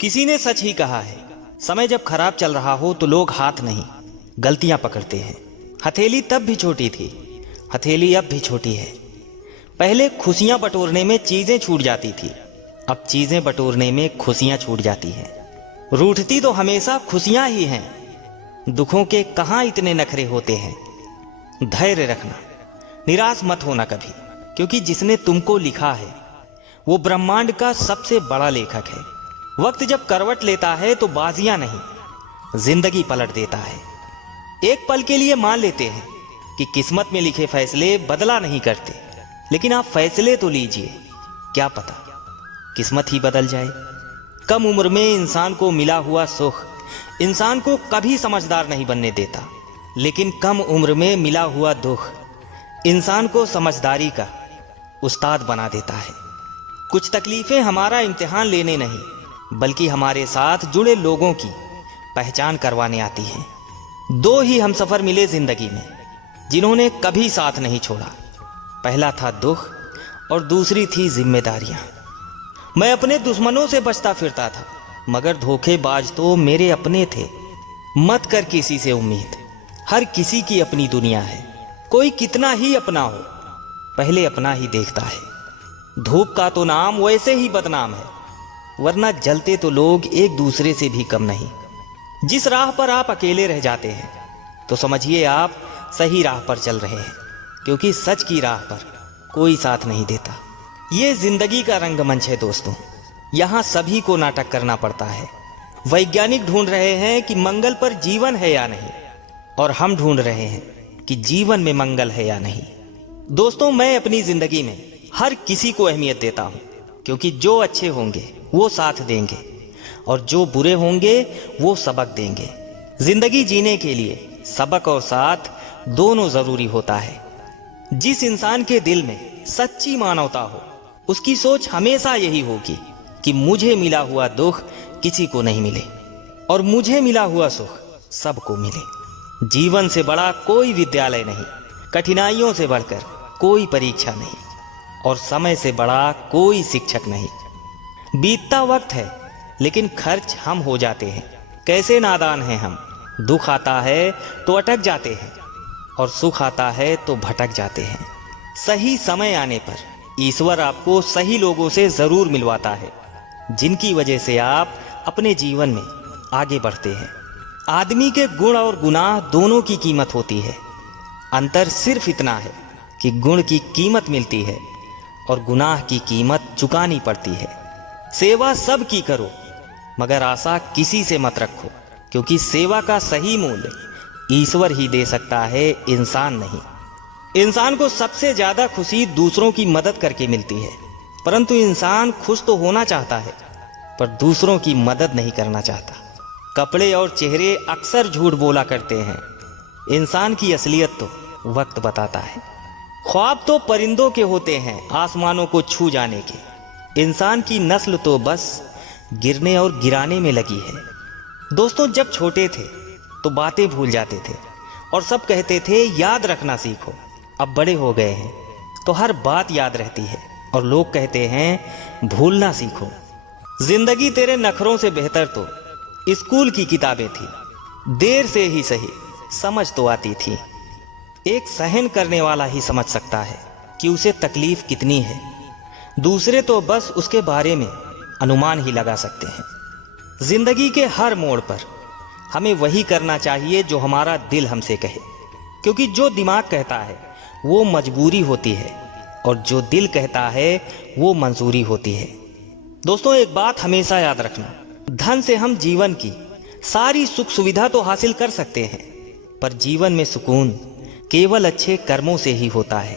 किसी ने सच ही कहा है, समय जब खराब चल रहा हो तो लोग हाथ नहीं गलतियां पकड़ते हैं। हथेली तब भी छोटी थी, हथेली अब भी छोटी है। पहले खुशियां बटोरने में चीजें छूट जाती थी, अब चीजें बटोरने में खुशियां छूट जाती हैं। रूठती तो हमेशा खुशियां ही हैं, दुखों के कहां इतने नखरे होते हैं। धैर्य रखना, निराश मत होना कभी, क्योंकि जिसने तुमको लिखा है वो ब्रह्मांड का सबसे बड़ा लेखक है। वक्त जब करवट लेता है तो बाजियां नहीं, जिंदगी पलट देता है। एक पल के लिए मान लेते हैं कि किस्मत में लिखे फैसले बदला नहीं करते, लेकिन आप फैसले तो लीजिए, क्या पता किस्मत ही बदल जाए। कम उम्र में इंसान को मिला हुआ सुख इंसान को कभी समझदार नहीं बनने देता, लेकिन कम उम्र में मिला हुआ दुख इंसान को समझदारी का उस्ताद बना देता है। कुछ तकलीफें हमारा इम्तिहान लेने नहीं, बल्कि हमारे साथ जुड़े लोगों की पहचान करवाने आती हैं। दो ही हमसफर मिले जिंदगी में जिन्होंने कभी साथ नहीं छोड़ा। पहला था दुख और दूसरी थी जिम्मेदारियां। मैं अपने दुश्मनों से बचता फिरता था, मगर धोखेबाज तो मेरे अपने थे। मत कर किसी से उम्मीद, हर किसी की अपनी दुनिया है। कोई कितना ही अपना हो, पहले अपना ही देखता है। धूप का तो नाम वैसे ही बदनाम है, वरना जलते तो लोग एक दूसरे से भी कम नहीं। जिस राह पर आप अकेले रह जाते हैं तो समझिए आप सही राह पर चल रहे हैं, क्योंकि सच की राह पर कोई साथ नहीं देता। ये जिंदगी का रंगमंच है दोस्तों, यहाँ सभी को नाटक करना पड़ता है। वैज्ञानिक ढूंढ रहे हैं कि मंगल पर जीवन है या नहीं, और हम ढूंढ रहे हैं कि जीवन में मंगल है या नहीं। दोस्तों, मैं अपनी जिंदगी में हर किसी को अहमियत देता हूँ, क्योंकि जो अच्छे होंगे वो साथ देंगे और जो बुरे होंगे वो सबक देंगे। जिंदगी जीने के लिए सबक और साथ दोनों जरूरी होता है। जिस इंसान के दिल में सच्ची मानवता हो, उसकी सोच हमेशा यही होगी कि मुझे मिला हुआ दुख किसी को नहीं मिले और मुझे मिला हुआ सुख सबको मिले। जीवन से बड़ा कोई विद्यालय नहीं, कठिनाइयों से बढ़कर कोई परीक्षा नहीं, और समय से बड़ा कोई शिक्षक नहीं। बीतता वक्त है लेकिन खर्च हम हो जाते हैं। कैसे नादान हैं हम, दुख आता है तो अटक जाते हैं और सुख आता है तो भटक जाते हैं। सही समय आने पर ईश्वर आपको सही लोगों से जरूर मिलवाता है, जिनकी वजह से आप अपने जीवन में आगे बढ़ते हैं। आदमी के गुण और गुनाह दोनों की कीमत होती है। अंतर सिर्फ इतना है कि गुण की कीमत मिलती है और गुनाह की कीमत चुकानी पड़ती है। सेवा सब की करो, मगर आशा किसी से मत रखो, क्योंकि सेवा का सही मूल्य ईश्वर ही दे सकता है, इंसान नहीं। इंसान को सबसे ज्यादा खुशी दूसरों की मदद करके मिलती है, परंतु इंसान खुश तो होना चाहता है पर दूसरों की मदद नहीं करना चाहता। कपड़े और चेहरे अक्सर झूठ बोला करते हैं, इंसान की असलियत तो वक्त बताता है। ख्वाब तो परिंदों के होते हैं आसमानों को छू जाने के, इंसान की नस्ल तो बस गिरने और गिराने में लगी है। दोस्तों, जब छोटे थे तो बातें भूल जाते थे और सब कहते थे याद रखना सीखो। अब बड़े हो गए हैं तो हर बात याद रहती है और लोग कहते हैं भूलना सीखो। जिंदगी तेरे नखरों से बेहतर तो स्कूल की किताबें थी, देर से ही सही समझ तो आती थी। एक सहन करने वाला ही समझ सकता है कि उसे तकलीफ कितनी है, दूसरे तो बस उसके बारे में अनुमान ही लगा सकते हैं। जिंदगी के हर मोड़ पर हमें वही करना चाहिए जो हमारा दिल हमसे कहे, क्योंकि जो दिमाग कहता है वो मजबूरी होती है और जो दिल कहता है वो मंजूरी होती है। दोस्तों, एक बात हमेशा याद रखना, धन से हम जीवन की सारी सुख सुविधा तो हासिल कर सकते हैं, पर जीवन में सुकून केवल अच्छे कर्मों से ही होता है।